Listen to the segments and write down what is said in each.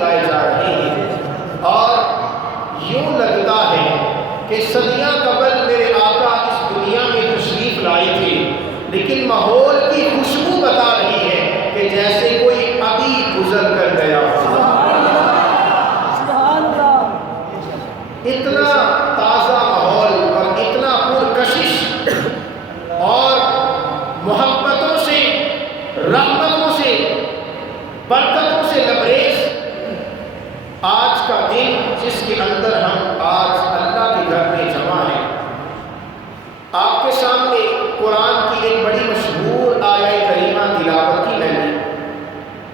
گائے جا رہے ہیں، اور یوں لگتا ہے کہ صدیاں قبل میرے آقا اس دنیا میں تشریف لائے تھے، لیکن ماحول کی خوشبو بتا رہی ہے کہ جیسے کوئی ابھی گزر کر گیا ہو۔ اتنا تازہ ماحول اور اتنا پرکشش اور محبتوں سے، رحمتوں سے، برکتوں سے لبریز آج کا دن، جس کے اندر ہم آج اللہ کے گھر میں جمع ہیں۔ آپ کے سامنے قرآن کی ایک بڑی مشہور آیہ کریمہ تلاوت کی میں نے،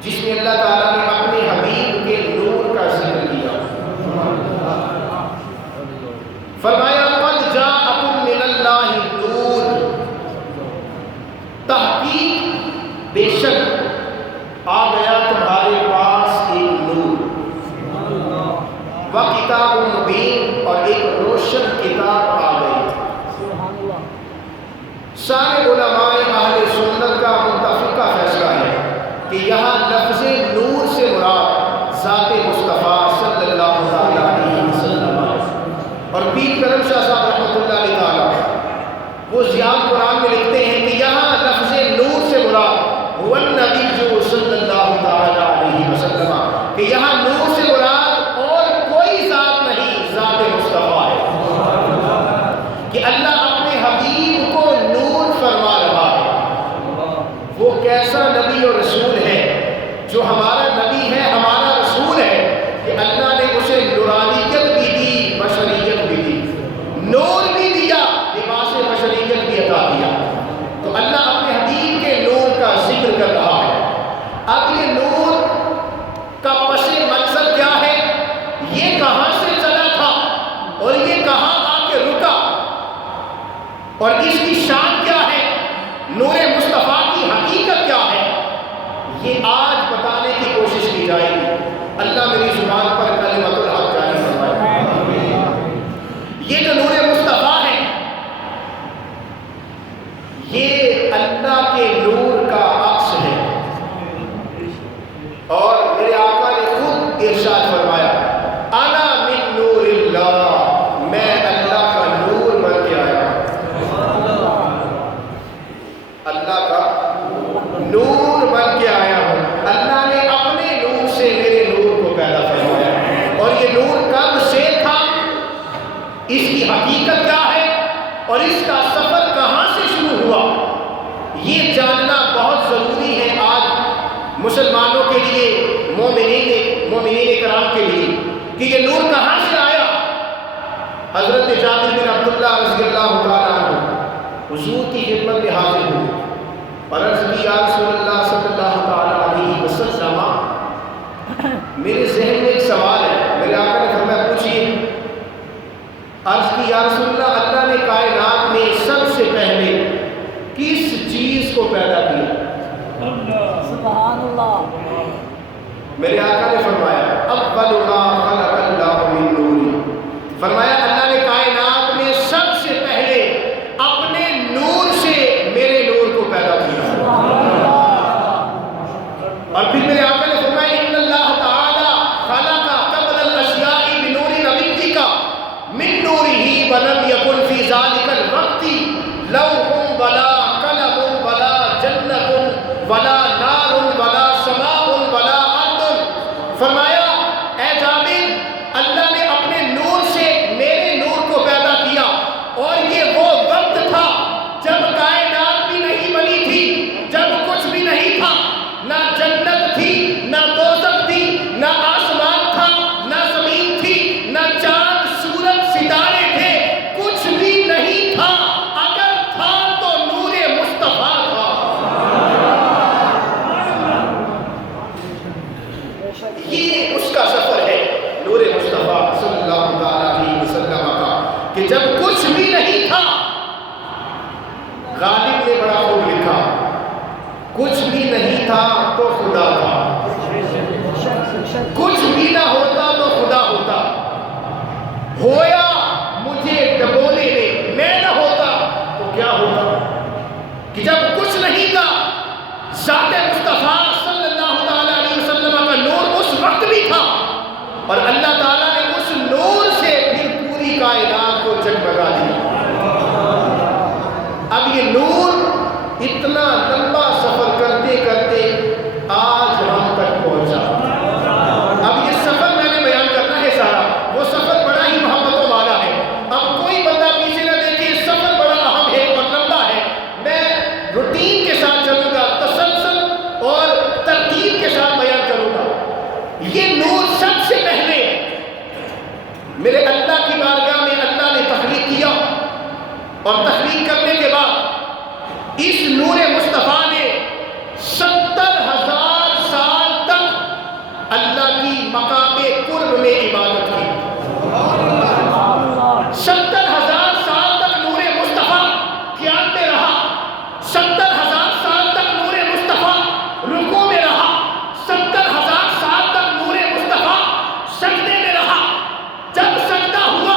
جس میں اللہ تعالیٰ نے اپنے حبیب کے نور کا ذکر کیا۔ فرمایا قد جاءکم من اللہ نور، تحقیق بے شک آ گیا تمہارے پاس ایک نور، وکتاب مبین، اور ایک روشن کتاب آ گئی۔ سارے علماء اہل سنت کا متفقہ فیصلہ ہے کہ یہاں لفظ نور سے مراد ذات مصطفیٰ صلی اللہ علیہ وسلم ہے۔ اور پیر کرم شاہ صاحب رحمۃ اللہ علیہ تعالیٰ وہ ضیاء قرآن میں لکھتے ہیں کہ یہاں لفظ نور سے مراد هو النبی صلی اللہ علیہ وسلم، کہ یہاں نور سے مراد اور کوئی ذات نہیں، ذات مصطفیٰ ہے، کہ اللہ اپنے حبیب کو نور فرما رہا ہے۔ وہ کیسا نبی اور رسول ہے جو ہمارا نبی ہے، ہمارا رسول ہے، کہ اللہ نے اسے نورانیت بھی دی، بشریت بھی دی، نور بھی دیا، لباس بشریت بھی عطا کیا۔ تو اللہ اپنے حبیب کے نور کا ذکر کر رہا ہے۔ اب یہ نور کا پس منظر کیا ہے، یہ کہاں سے چلا تھا اور یہ کہاں آ کے رکا، اور اس کی شان کیا ہے، نور مصطفیٰ کی حقیقت کیا ہے، یہ آج بتانے کی کوشش کی جائے گی۔ اللہ میری زبان پر کلمت الحق جاری فرمائے۔ یہ جو نور مصطفیٰ ہے، یہ اللہ کے نور کا عکس ہے، اور میرے آقا نے خود ارشاد فرمایا انا من نور اللہ، میں اللہ کا نور بن کے آیا ہوں، اللہ کا نور بن کے آیا ہوں۔ اللہ نے اپنے نور سے میرے نور کو پیدا فرمایا، اور یہ نور کب سے تھا، اس کی حقیقت کیا ہے، اور اس کا سفر کہاں سے شروع ہوا، یہ جاننا بہت ضروری ہے آج مسلمانوں کے لیے، مومنین کرام کے لیے، کہ یہ نور کہاں سے آیا۔ حضرت جابر بن عبداللہ رضی اللہ تعالیٰ عنہ حضور کی خدمت میں حاضر ہوئے اور عرض کی یا رسول اللہ صلی اللہ تعالیٰ علیہ وسلم، میرے ذہن میں ایک سوال ہے۔ میرے آقا نے فرمایا پوچھئے۔ عرض کی یا رسول اللہ، اللہ نے کائنات میں سب سے پہلے کس چیز کو پیدا کیا؟ سبحان اللہ۔ میرے آقا نے فرمایا اول ما خلق اللہ من نور، فرمایا اللہ نے کائنات میں سب سے پہلے اپنے نور سے میرے نور کو پیدا کیا۔ اور پھر میرے آقا نے فرمایا ان اللہ تعالی خلق قبل الاشیاء بنور نبیک من نورہ ولم یکن فی ذلک الوقت لوح ولا قلم ولا جنت ولا نار ولا سماء ولا ارض۔ فرمایا اے جابر، اللہ نے اپنے نور سے میرے نور کو پیدا کیا، اور یہ وہ وقت تھا جب کائنات بھی نہیں بنی تھی، جب کچھ بھی نہیں تھا، نہ جنت تھی، نہ دوزخ تھی، نہ آسمان تھا، نہ زمین تھی، نہ چاند سورج ستارے تھے، کچھ بھی نہیں تھا۔ اگر تھا تو نور مصطفیٰ تھا۔ یہ اس کا سفر ہے، نور مصطفیٰ صلی اللہ علیہ وسلم کا، کہ جب کچھ بھی نہیں تھا، غالب نے بڑا خوب لکھا، کچھ بھی نہیں تھا تو خدا تھا، کچھ بھی نہ ہوتا تو خدا ہوتا، ہویا مجھے ڈبونے نے، میں نہ ہوتا تو کیا ہوتا، کہ جب کچھ نہیں تھا، ذات مصطفیٰ صلی اللہ علیہ وسلم کا نور اس وقت بھی تھا اور اللہ تعالیٰ نے اس نور سے پھر پوری کائنات کو جگمگا دیا۔ اب یہ نور اتنا لمبا سفر کرتے کرتے آج ہم تک پہنچا۔ اب یہ سفر میں نے بیان کرنا ہے سارا، وہ سفر بڑا ہی محبتوں والا ہے۔ اب کوئی بندہ پیچھے نہ دیکھے، سفر بڑا اہم ہے اور لمبا ہے۔ میں روٹین کے ساتھ چلوں گا، تسلسل اور ترتیب کے ساتھ بیان کروں گا۔ یہ نور سب سے پہلے میرے اللہ کی بارگاہ میں اللہ نے تخلیق کیا، اور تخلیق کرنے کے بعد اس نور مصطفیٰ نے 70,000 سال تک اللہ کی مقام قرب میں عبادت کی۔ 70,000 سال تک نور مصطفیٰ قیام میں رہا، 70,000 سال تک نور مصطفیٰ رکوع میں رہا، 70,000 سال تک نور مصطفیٰ سجدے میں رہا۔ جب سجدہ ہوا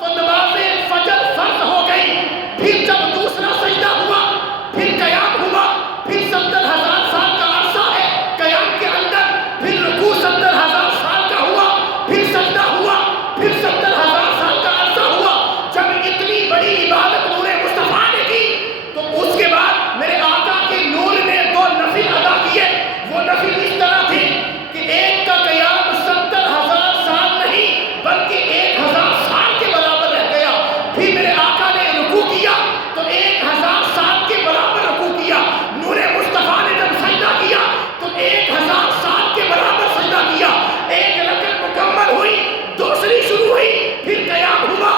تو نماز فجر فرض ہو گئی، پھر جب دوسرا سجدہ ہوا، پھر قیام ہوا، پھر 70,000 سال کا عرصہ ہے قیام کے اندر، پھر رکوع 70,000 سال کا ہوا، پھر سجدہ ہوا، پھر 70,000 سال کا عرصہ ہوا۔ جب اتنی بڑی عبادت نور مصطفیٰ نے کی تو اس کے بعد میرے آقا کے نور نے 2 نفل ادا کیے۔ وہ نفل اس طرح تھے کہ ایک کا قیام 70,000 سال نہیں بلکہ 1,000 سال کے برابر رہ گیا۔ پھر میرے آقا نے رکوع کیا تو 1,000 سال کے برابر رکوع کیا۔ نور مصطفیٰ نے جب سجدہ کیا تو 1,000 سال کے برابر سجدہ کیا۔ ایک رکعت مکمل ہوئی، دوسری شروع ہوئی، پھر قیام ہوا۔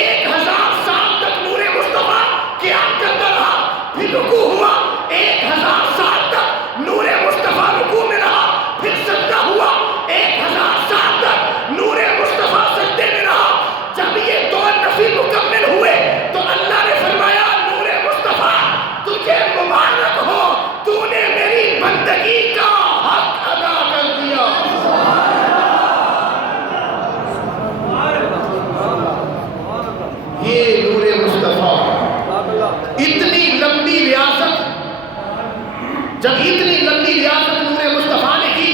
1,000 سال تک نور مصطفیٰ قیام کرتا رہا، پھر رکوع ہوا۔ 1,000 سال تک نور مصطفیٰ رکوع میں رہا، پھر سجدہ ہوا۔ 1,000 سال تک نور مصطفیٰ سجدے میں رہا۔ جب یہ 2 نفل مکمل ہوئے تو اللہ نے فرمایا نور مصطفیٰ تجھے مبارک ہو، تو نے میری بندگی کا حق ادا کر دیا۔ یہ نور مصطفیٰ اتنی لمبی ریاست، جب اتنی لمبی ریاست نور مصطفیٰ نے کی،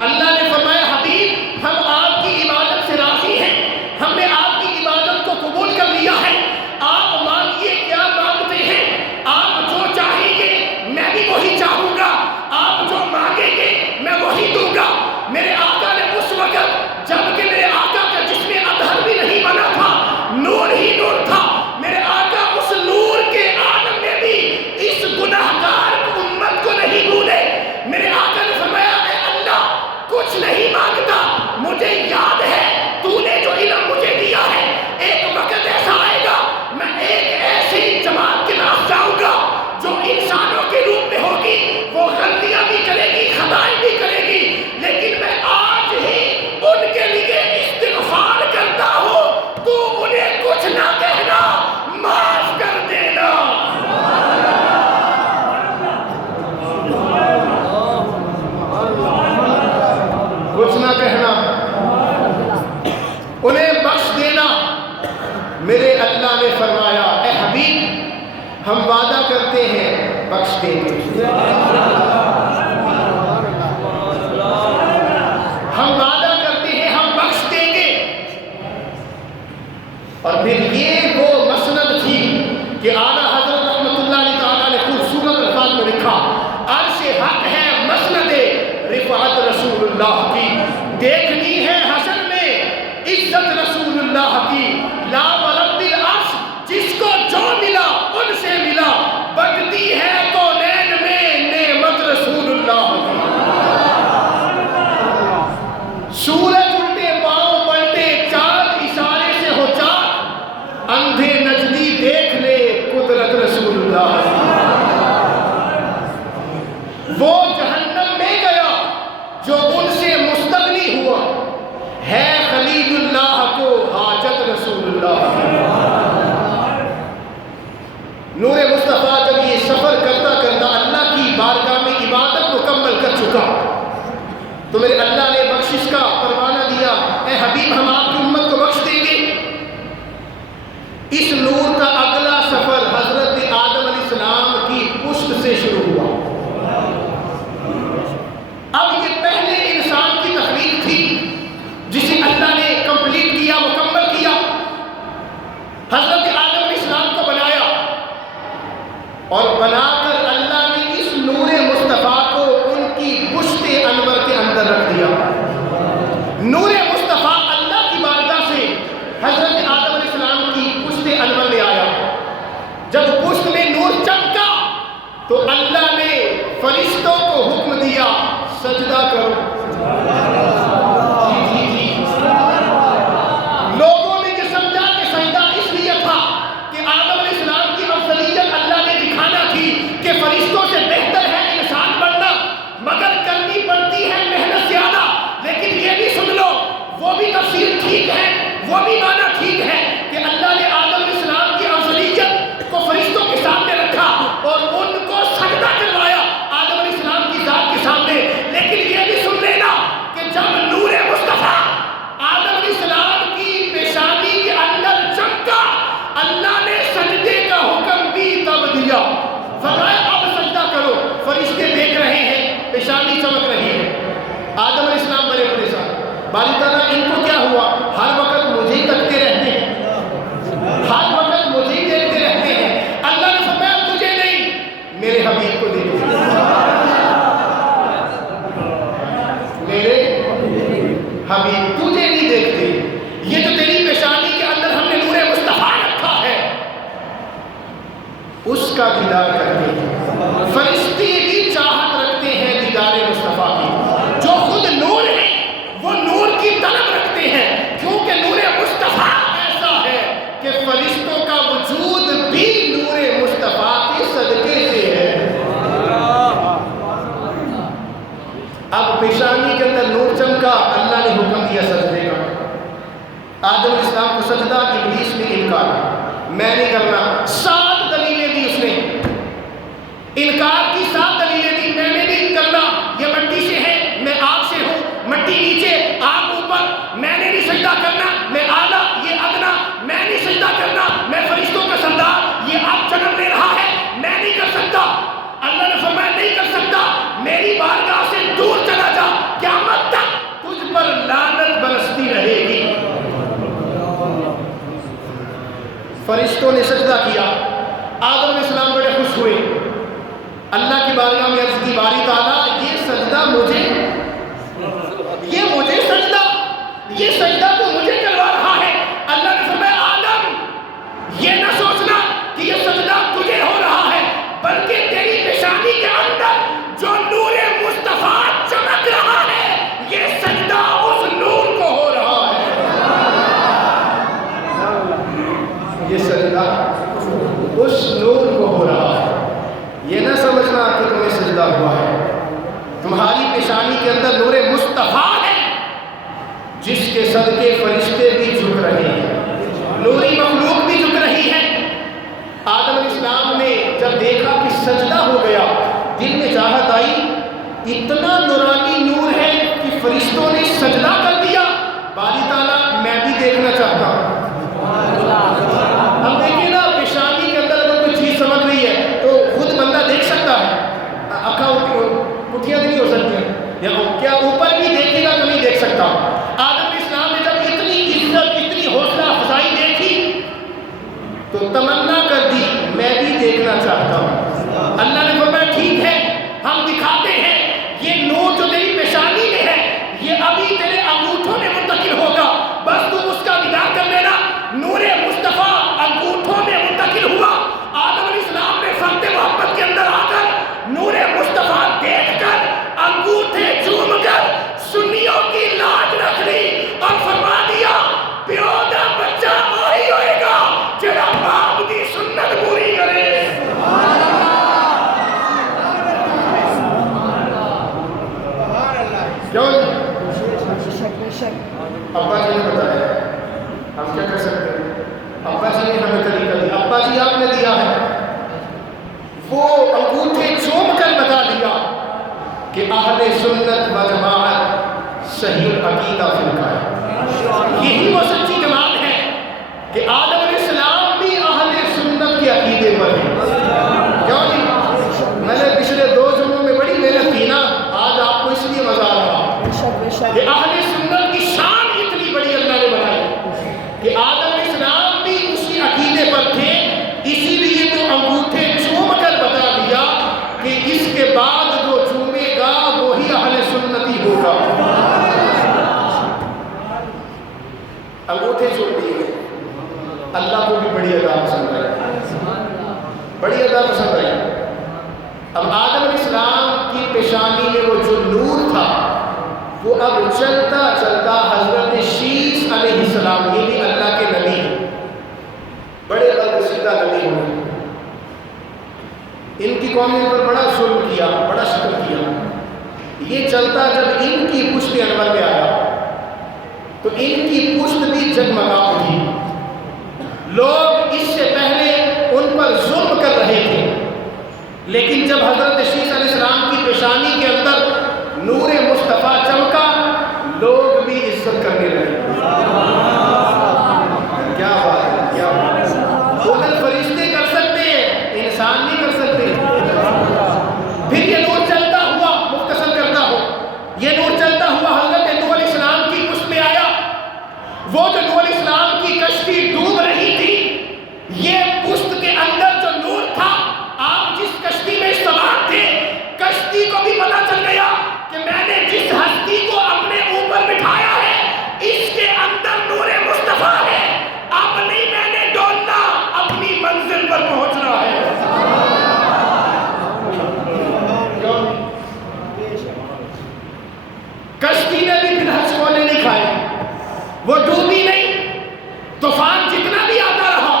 اللہ نے فرمایا حبیب ہم آپ کی عبادت سے راضی ہیں، ہم نے آپ کی عبادت کو قبول کر لیا ہے، آپ مانگیے کیا مانگتے ہیں، آپ جو چاہیں گے میں بھی وہی چاہوں گا، آپ جو مانگیں گے میں وہی دوں گا۔ میرے آقا نے اس وقت جبکہ میرے آقا کا جسم اطہر بھی نہیں بنا تھا، نور ہی نور تھا، میرے آقا اس نور کے عالم میں بھی اس گناہگار امت کو نہیں بھولے۔ میرے آقا نے فرمایا اے اللہ کچھ نہیں مانگتا، مجھے یاد ہے تو نے جو علم مجھے دیا ہے، ایک وقت ایسا آئے گا میں ایک ایسی جماعت کے پاس جاؤں گا جو انسانوں کے روپ میں ہوگی، وہ غلطیاں بھی کرے گی، خطائیں بھی کرے گی، لیکن میں آج ہی ان کے لیے استغفار کرتا ہوں، تو انہیں کچھ نہ کہنا، معاف کر دینا۔ کچھ نہ کہنا، انہیں بخش دینا۔ میرے اللہ نے فرمایا اے حبیب ہم وعدہ کرتے ہیں بخش دیں گے، ہم وعدہ کرتے ہیں ہم بخش دیں گے۔ اور پھر یہ وہ مسند تھی کہ اعلیٰ حضرت رحمۃ اللہ تعالیٰ نے خوبصورت الفاظ میں لکھا، عرش حق ہے مسند رفعت رسول اللہ کی، دیکھنی ہے حشر میں عزت رسول اللہ کی، لا ورب العرش جس کو جو ملا ان سے ملا، بڑھتی ہے کونین میں نعمت رسول اللہ کی۔ سورج الٹے پاؤں پلٹے، چاند اشارے سے ہو چاک، وہ بھی معنی ٹھیک ہے کہ اللہ نے آدم علیہ السلام کی افضلیت کو فرشتوں کے سامنے رکھا اور ان کو سجدہ کروایا آدم علیہ السلام کی ذات کے سامنے. لیکن یہ بھی سن لینا کہ جب نور مصطفیٰ آدم علیہ السلام کی پیشانی کے اندر چمکا, اللہ نے سجدے کا حکم بھی تب دیا. فرمایا اب سجدہ کرو. فرشتے دیکھ رہے ہیں, پیشانی چمک رہی ہے. آدم علیہ السلام بڑے پریشان. باری تعالیٰ ان کو کیا ہوا؟ ہر وقت مجھے ہی تکتے رہتے ہیں, ہر وقت مجھے ہی دیکھتے رہتے ہیں. اللہ نے فرمایا تجھے نہیں, میرے حبیب کو دیکھو. میرے حبیب تجھے نہیں دیکھتے. یہ جو تیری پیشانی کے اندر ہم نے نور مصطفیٰ رکھا ہے اس کا دیدار کرتے ہیں. فرشتے بھی چاہت رکھتے ہیں دیدار مصطفیٰ کی. جو خود نور ہے وہ نور کی طلب رکھتے ہیں, کیونکہ نور مصطفیٰ ایسا ہے کہ فرشتوں کا وجود بھی نور مصطفیٰ کے صدقے سے ہے. اب پیشانی کے اندر نور چمکا, اللہ نے حکم دیا سجدے کا. آدم علیہ السلام کو سجدہ, ابلیس نے انکار, میں نہیں کرنا. 7 دلیلیں دی اس نے, انکار کی 7 دلیلیں دی. میں نے نہیں کرنا, یہ مٹی سے ہے, میں آگ سے ہوں, مٹی نیچے آگ اوپر, میں نے نہیں سجدہ کرنا. میں اعلیٰ, یہ ادنا, میں نہیں سجدہ کرنا. میں فرشتوں کا سردار, یہ اب جنم لے رہا ہے, میں نہیں کر سکتا. اللہ نے فرمایا نہیں کر سکتا, میری بارگاہ سے دور چلا جا, قیامت تک تجھ پر لعنت برستی رہے گی. فرشتوں نے سجدہ کیا. آدم علیہ السلام بڑے خوش ہوئے. اللہ کی بارگاہ میں عرض کی, باری تعالیٰ یہ سجدہ مجھے سجدہ تو مجھے کروا رہا ہے. اللہ نے فرمایا آدم یہ نہ سوچنا کہ یہ سجدہ تجھے ہو رہا ہے, بلکہ تیری پیشانی کے اندر جو نور مصطفیٰ چمک رہا ہے یہ سجدہ اس نور کو ہو رہا ہے. یہ سجدہ اس نور کو ہو رہا ہے. یہ نہ سمجھنا کہ تمہیں سجدہ ہوا ہے. تمہاری پیشانی کے اندر نور مصطفیٰ ہے جس کے صدقے فرشتے بھی جھک رہے ہیں, نوری مخلوق بھی جھک رہی ہے. آدم علیہ السلام نے جب دیکھا کہ سجدہ ہو گیا, دل میں چاہت آئی, اتنا نورانی نور ہے کہ فرشتوں نے سجدہ کر دیا. باری تعالیٰ میں بھی دیکھنا چاہتا ہوں. اب دیکھیں نا, پیشانی کے اندر اگر کوئی چیز سمجھ رہی ہے تو خود بندہ دیکھ سکتا ہے. آنکھیں پٹھیاں نہیں ہو سکتی ہیں, یا کیا اوپر بھی دیکھے گا تو نہیں دیکھ سکتا. آدم علیہ السلام نے جب اتنی عزت, اتنی حوصلہ افزائی دیکھی تو تمنا کر دی میں بھی دیکھنا چاہتا ہوں. اللہ نے فرمایا ٹھیک ہے, ہم دکھاتے ہیں. یہ نور جو تیری پیشانی میں ہے یہ ابھی تیرے انگوٹھوں میں منتقل ہوگا, بس تم اس کا دیدار کر لینا. نور مصطفیٰ انگوٹھوں میں منتقل ہوا. آدم علیہ السلام نے فرد محبت کے اندر آ کر نور مصطفیٰ دیکھ کر انگوٹھے چوم کر سنیوں کی لاج رکھ لی اور فرما دیا پیو دا بچہ وہی ہوئے گا جڑا باپ دی سنت پوری کرے. کیوں؟ ابا جی نے بتایا, ہم کیا کر سکتے ہیں؟ ابا جی نے ہمیں طریقہ دیا. ابا جی آپ نے دیا ہے, وہ انگوٹھے چوم کر بتا دیا کہ اہل سنت و جماعت صحیح العقیدہ فرقہ ہے. یہی وہ سچی جماعت ہے کہ آدم علیہ السلام بھی اہل سنت کے عقیدے پر ہیں. کیوں جی؟ میں نے پچھلے 2 جمعوں میں بڑی محنت کی نا, آج آپ کو اس لیے مزہ آ رہا کہ اہل سنت کی شان اتنی بڑی اللہ نے بنائی کہ آدم علیہ السلام بھی اسی عقیدے پر تھے. اسی لیے تو انگوٹھے چوم کر بتا دیا کہ اس کے بعد جو چومے گا وہی اہل سنتی ہوگا. انگوٹھے چوم دیے. اللہ کو بھی بڑی ادا پسند آئی, بڑی ادا پسند آئی. اب آدم علیہ السلام کی پیشانی میں وہ جو نور تھا وہ اب چلتا چلتا حضرت شیس علیہ السلام, یہ بھی اللہ کے نبی ہیں, بڑے برگزیدہ نبی ہوئے. ان کی قوم نے ان پر بڑا ظلم کیا, بڑا شکر کیا. یہ چلتا جب ان کی پشت انور میں آیا تو ان کی پشت بھی جگمگا اٹھی. لوگ اس سے پہلے ان پر ظلم کر رہے تھے، لیکن جب حضرت شیش علیہ السلام کی پیشانی کے اندر نور مصطفیٰ چمکا، لوگ بھی عزت کرنے لگے. کیا بات ہے، کیا بات ہے. اگر فرشتے کر سکتے ہیں، انسان نہیں کر سکتے. پھر یہ نور چلتا ہوا، مختصر کرتا ہو، یہ نور چلتا ہوا حضرت نوح علیہ السلام کی پشت میں آیا. وہ جو نوح علیہ السلام کی کشتی ڈوب رہی تھی، یہ پشت کے اندر جو نور تھا، آپ جس کشتی میں سوار تھے، کشتی کو بھی پتا چل گیا کہ میں نے جس ہستی کو اپنے اوپر بٹھایا ہے، اس کے اندر نور مصطفیٰ ہے. اب نہیں میں نے ڈولنا، اپنی منزل پر پہنچنا ہے. کشتی نے بھی پھر ہچکولے نہیں کھائے، وہ ڈوبی نہیں. طوفان جتنا بھی آتا رہا،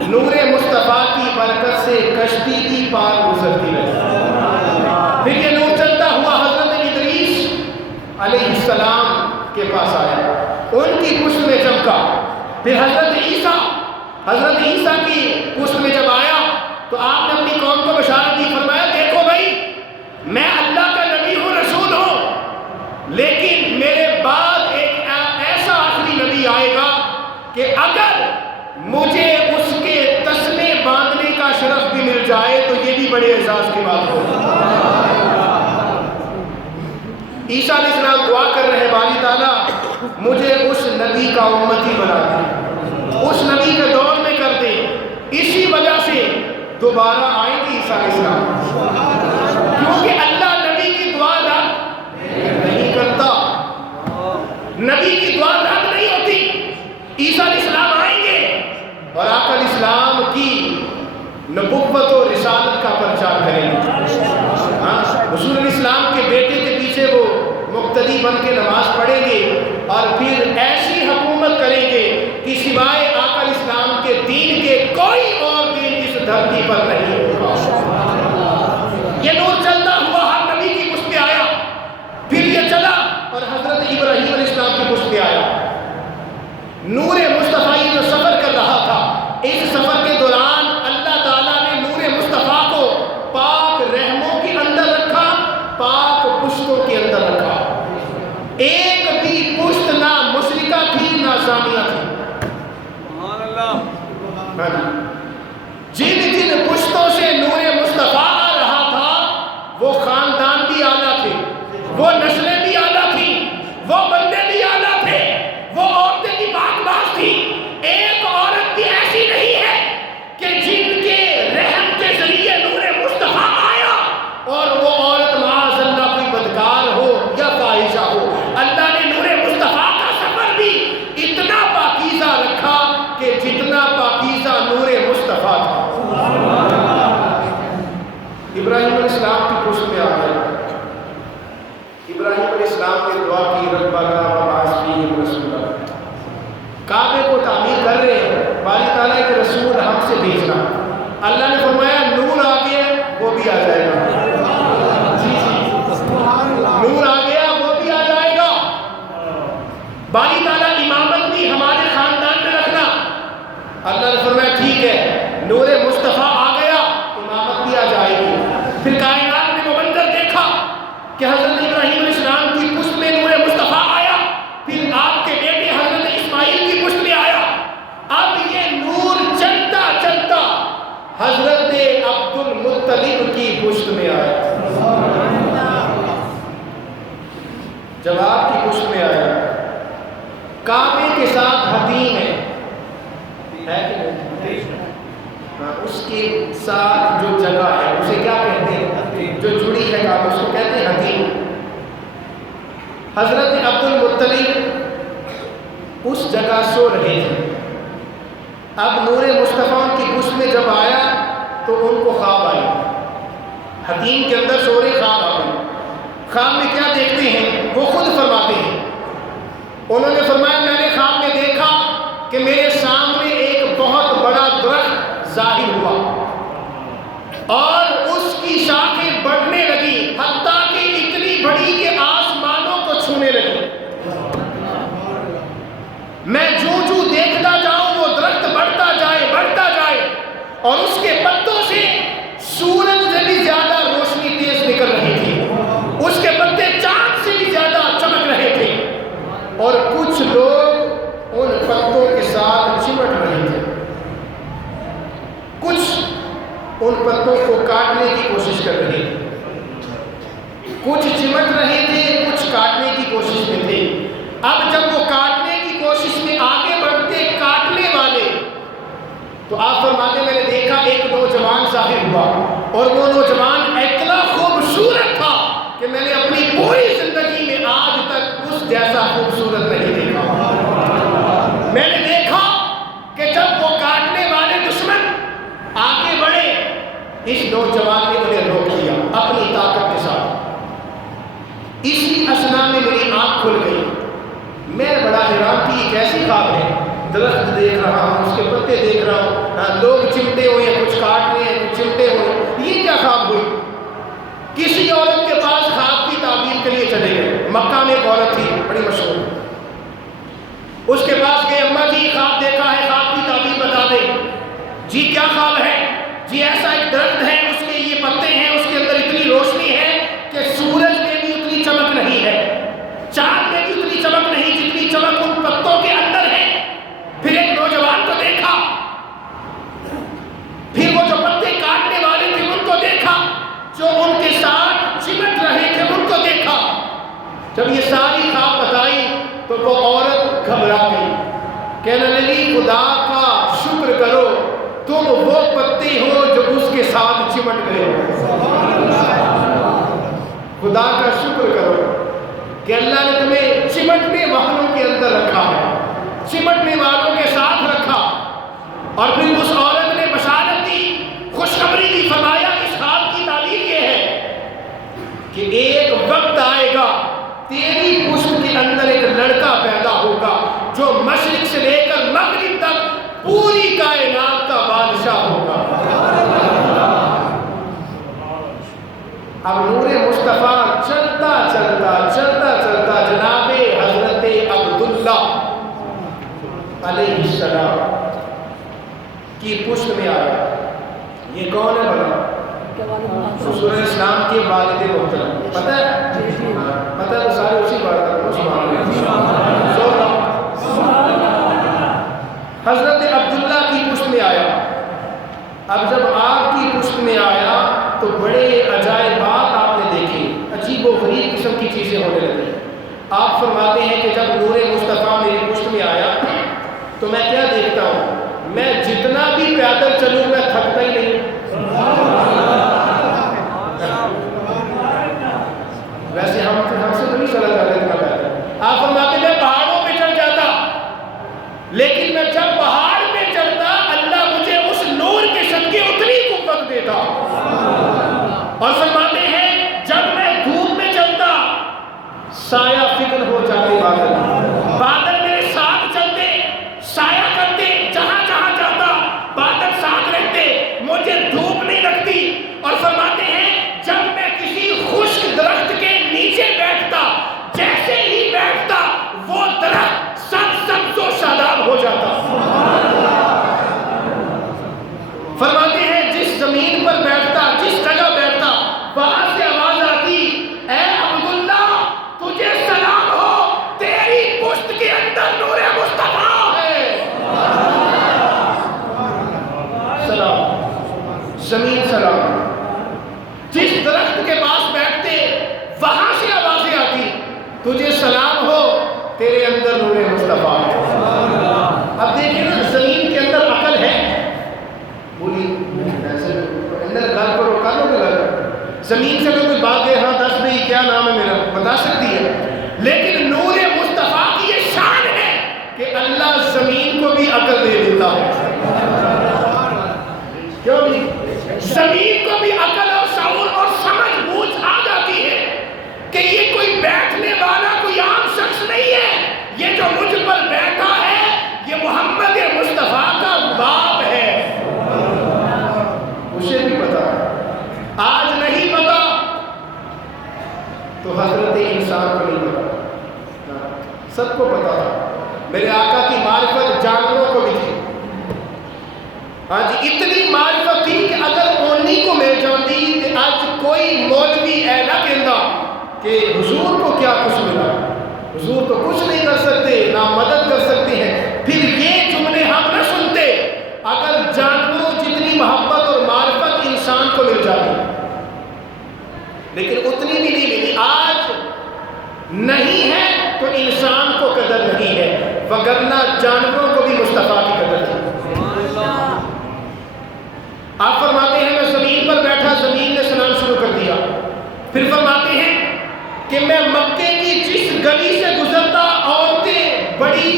نور مصطفیٰ کی برکت سے کشتی بھی پار گزرتی رہی. پھر یہ نور چلتا ہوا حضرت ادریس علیہ السلام کے پاس آیا، ان کی پشت میں چمکا. پھر حضرت عیسیٰ کی پشت میں جب آیا تو آپ نے اپنی قوم کو بشارت دی. فرمایا دیکھو بھائی، میں اللہ کا نبی ہوں، رسول ہوں، لیکن میرے بعد ایک ایسا آخری نبی آئے گا کہ اگر مجھے اس کے تسمے باندھنے کا شرف بھی مل جائے تو یہ بھی بڑے اعزاز کی بات ہوگی. عیسیٰ علیہ السلام دعا کر رہے، باری تعالیٰ مجھے اس نبی کا امتی بنا دے، اس نبی کے دور میں کر دے. اسی وجہ سے دوبارہ آئیں گے عیسیٰ علیہ السلام، کیونکہ اللہ نبی کی دعا رد نہیں کرتا، نبی کی دعا رد نہیں ہوتی. عیسیٰ علیہ السلام آئیں گے اور آقا علیہ السلام کی نبوت و رسالت کا پرچار کریں گے. رسول علیہ السلام کے بیٹے کے پیچھے وہ مقتدی بن کے نماز پڑھیں گے اور پھر ایسی حکومت کریں گے کہ سوائے آقا علیہ السلام کے دین کے کوئی اور دین اس دھرتی پر نہیں ہوگا. یہ نور چلتا ہوا ہر نبی کی پشت پہ آیا، پھر یہ چلا اور حضرت ابراہیم علیہ السلام کی پشت پہ آیا. نور مصطفیٰ جو سفر کر رہا تھا، اس سفر کے دوران اللہ تعالیٰ نے نور مصطفیٰ کو پاک رحموں کے اندر رکھا، پاک پشتوں کے اندر رکھا. ایک بھی پشت نہ مشرکہ تھی نہ زانیہ تھی. سبحان اللہ. جن جن پشتوں سے نور مصطفیٰ آ رہا تھا، وہ خاندان بھی اعلیٰ تھے، وہ نسلیں بھی اعلیٰ تھیں، وہ بندے بھی اعلیٰ تھے، وہ عورتیں بھی پاک باز تھی. ایک عورت بھی ایسی نہیں ہے کہ جن کے رحم کے ذریعے نور مصطفیٰ آیا اور وہ عورت معاذ اللہ کوئی بدکار ہو یا فاحشہ ہو. اللہ نے نور مصطفیٰ کا سفر بھی اتنا پاکیزہ رکھا کہ جتنا پاکیزہ نور مصطفیٰ تھا. ابراہیم علیہ السلام کی پشت میں آ گئے. ابراہیم علیہ السلام نے دعا کی، ربنا وابعث فیہم رسولا. کعبے کو تعمیر کر رہے ہیں، باری تعالیٰ ایک رسول ہم سے بھیجنا. اللہ نے فرمایا نور آ گیا، وہ بھی آ جائے گا. نور آ گیا، وہ بھی آ جائے گا. باری تعالیٰ امامت بھی ہمارے خاندان میں رکھنا. اللہ نے فرمایا ٹھیک ہے، نور مصطفیٰ آ گیا، امامت بھی آ جائے گی. پھر کائنات نے وہ منظر دیکھا کہ حضرت ابراہیم علیہ السلام کی پشت میں نور مصطفیٰ آیا، پھر آپ کے بیٹے حضرت اسماعیل کی پشت میں آیا. اب یہ نور چلتا چلتا حضرت عبد المطلب کی پشت میں آیا. جب آپ کی پشت میں آیا، کعبے کے ساتھ حتیم ہے کہ اس کے ساتھ جو جگہ ہے اسے کیا کہتے ہیں، جو جڑی ہے کعبے اس کو کہتے ہیں حتیم. حضرت عبد المطلب اس جگہ سو رہے تھے. اب نور مصطفیٰ کی پشت میں جب آیا تو ان کو خواب آئی. حتیم کے اندر سو رہے، خواب آ گئی. خواب میں کیا دیکھتے ہیں وہ خود فرماتے ہیں. انہوں نے فرمایا میں نے خواب میں دیکھا کہ میرے سامنے ایک بہت بڑا درخت ظاہر ہوا اور اس کی شاخیں بڑھنے لگی، حتیٰ کہ اتنی بڑی کہ آسمانوں کو چھونے لگی. اور کچھ لوگ ان پتوں کے ساتھ چمٹ رہے تھے، کچھ ان پتوں کو کاٹنے کی کوشش کر رہے تھے، کچھ چمٹ رہے تھے، کچھ کاٹنے کی کوشش میں تھے۔ اب جب وہ کاٹنے کی کوشش میں آگے بڑھتے کاٹنے والے، تو آپ فرماتے میں نے دیکھا ایک نوجوان ظاہر ہوا، اور وہ نوجوان اتنا خوبصورت تھا کہ میں نے اپنی پوری زندگی میں آج تک اس جیسا خوبصورت نہیں دیکھا۔ میں نے دیکھا کہ جب وہ کاٹنے والے دشمن آگے بڑھے، اس نوجوان نے انہیں روک دیا اپنی طاقت کے ساتھ۔ اسی اثنا میں میری آنکھ کھل گئی، میں بڑا حیران کہ یہ کیسی خواب ہے، درخت دیکھ رہا ہوں، اس کے پتے دیکھ رہا ہوں، لوگ چمٹے ہوئے ہیں، کچھ کاٹ رہے ہیں، کچھ چمٹے ہوئے، یہ کیا خواب ہوئی؟ کسی عورت کے پاس خواب کی تعبیر کے لیے چلے گئے، مکہ میں ایک عورت تھی بڑی مشہور، اس کے پاس گئے، اماں جی خواب دیکھا ہے، خواب کی تعبیر بتا دیں۔ جی کیا خواب ہے؟ جی ایسا ایک درخت ہے، اس کے یہ پتے ہیں، اس کے اندر اتنی روشنی ہے کہ سورج میں بھی اتنی چمک نہیں ہے، چاند میں بھی اتنی چمک نہیں جتنی چمک ان پتوں کے اندر ہے۔ پھر ایک نوجوان کو دیکھا، پھر وہ جو پتے کاٹنے والے تھے ان کو دیکھا، جو ان کے ساتھ چمٹ رہے تھے ان کو دیکھا۔ جب یہ ساری خواب بتائی تو وہ عورت گھبرا گئی، کہنے لگی خدا کا شکر کرو تم وہ پتے ہو جو اس کے ساتھ چمٹ گئے ہو۔ خدا کا شکر کرو کہ اللہ نے تمہیں چمٹنے والوں کے اندر رکھا ہے، چمٹنے والوں کے ساتھ رکھا۔ اور پھر اس عورت نے بشارت دی، خوشخبری دی، فرمایا اس خواب کی تعبیر یہ ہے کہ ایک وقت آئے گا تیری پشت کے اندر ایک لڑکا پیدا ہوگا جو مشرق سے لے کر مغرب تک پوری کائنات کا بادشاہ ہوگا۔ اب نور مصطفیٰ چلتا چلتا چلتا چلتا جناب حضرت عبداللہ علیہ السلام کی پشت میں آیا۔ یہ کون ہے بنا؟ حضور اسلام کے والد محترم، پتہ ہے؟ پتہ ہے تو سارے اسی بات حضرت عبداللہ کی پشت میں آیا۔ اب جب آپ کی پشت میں آیا تو بڑے عجائبات آپ نے دیکھے، عجیب و غریب قسم کی چیزیں ہونے لگی۔ آپ فرماتے ہیں کہ جب نور مصطفیٰ میری پشت میں آیا تو میں کیا دیکھتا ہوں، میں جتنا بھی پیدل چلوں میں تھکتا ہی نہیں۔ ویسے ہم سے تو نہیں چلا جاتا اتنا پیدل۔ آپ فرماتے میں پہاڑوں پہ چڑھ جاتا، لیکن میں جب پہاڑ پہ چڑھتا اللہ مجھے اس نور کے صدقے اتنی قوت دیتا۔ اور فرماتے ہیں جب میں دھوپ میں چلتا سایہ فکر ہو جاتے بادل میرے ساتھ چلتے، سایہ کرتے، جہاں جہاں جاتا بادل ساتھ رہتے، مجھے دھوپ نہیں لگتی۔ اور فرماتے ہیں جب میں کسی خشک درخت کے نیچے بیٹھتا، جیسے ہی بیٹھتا وہ درخت سبز و شاداب ہو جاتا۔ فرماتے ہیں جس زمین پر بیٹھتا، جس جگہ بیٹھتا، وہاں سے آواز آتی، اے عبداللہ تجھے سلام ہو، تیری پشت کے اندر نور مصطفیٰ ہے۔ سلام، زمین سلام۔ جس درخت کے پاس بیٹھتے وہاں سے آوازیں آتی، تجھے سلام ہو، تیرے اندر نور مصطفیٰ ہے۔ اب دیکھیں نا زمین کے اندر عقل ہے، بولی اندر گھر پر روکا لو گھر، زمین سے کوئی بات ہے، ہاں دس نہیں کیا نام ہے میرا بتا سکتی ہے، لیکن نور مصطفیٰ کی یہ شان ہے کہ اللہ زمین کو بھی عقل دے دیتا ہے۔ کیوں نہیں؟ زمین کو بھی عقل اور شعور اور سمجھ بوجھ آ جاتی ہے کہ یہ کوئی بیٹھنے والا کوئی عام شخص نہیں ہے، یہ جو مجھ پر بیٹھا ہے یہ محمد مصطفیٰ کا باپ ہے۔ اسے بھی پتا، آج نہیں پتا تو حضرت انسان کو نہیں پتا، سب کو پتا تھا۔ میرے آقا کی معرفت جانوروں کو بھی تھی، ہاں جی اتنی معرفت تھی کہ اگر اونی کو مل جاتی کہ آج کوئی مولوی اے نہ کہندا کہ حضور کو کیا کچھ ملا، حضور تو کچھ نہیں کر سکتے، نہ مدد کر سکتے ہیں۔ پھر یہ جملے ہم نہ سنتے اگر جانوروں جتنی محبت اور معرفت انسان کو مل جاتی، لیکن اتنی بھی نہیں ملی۔ آج نہیں ہے تو انسان کو قدر نہیں ہے، وگرنہ جانوروں کو بھی مصطفیٰ کی قدر تھی۔ آپ فرماتے ہیں میں زمین پر بیٹھا، زمین نے سلام شروع کر دیا۔ پھر فرماتے ہیں کہ میں مکے کی جس گلی سے گزرتا عورتیں بڑی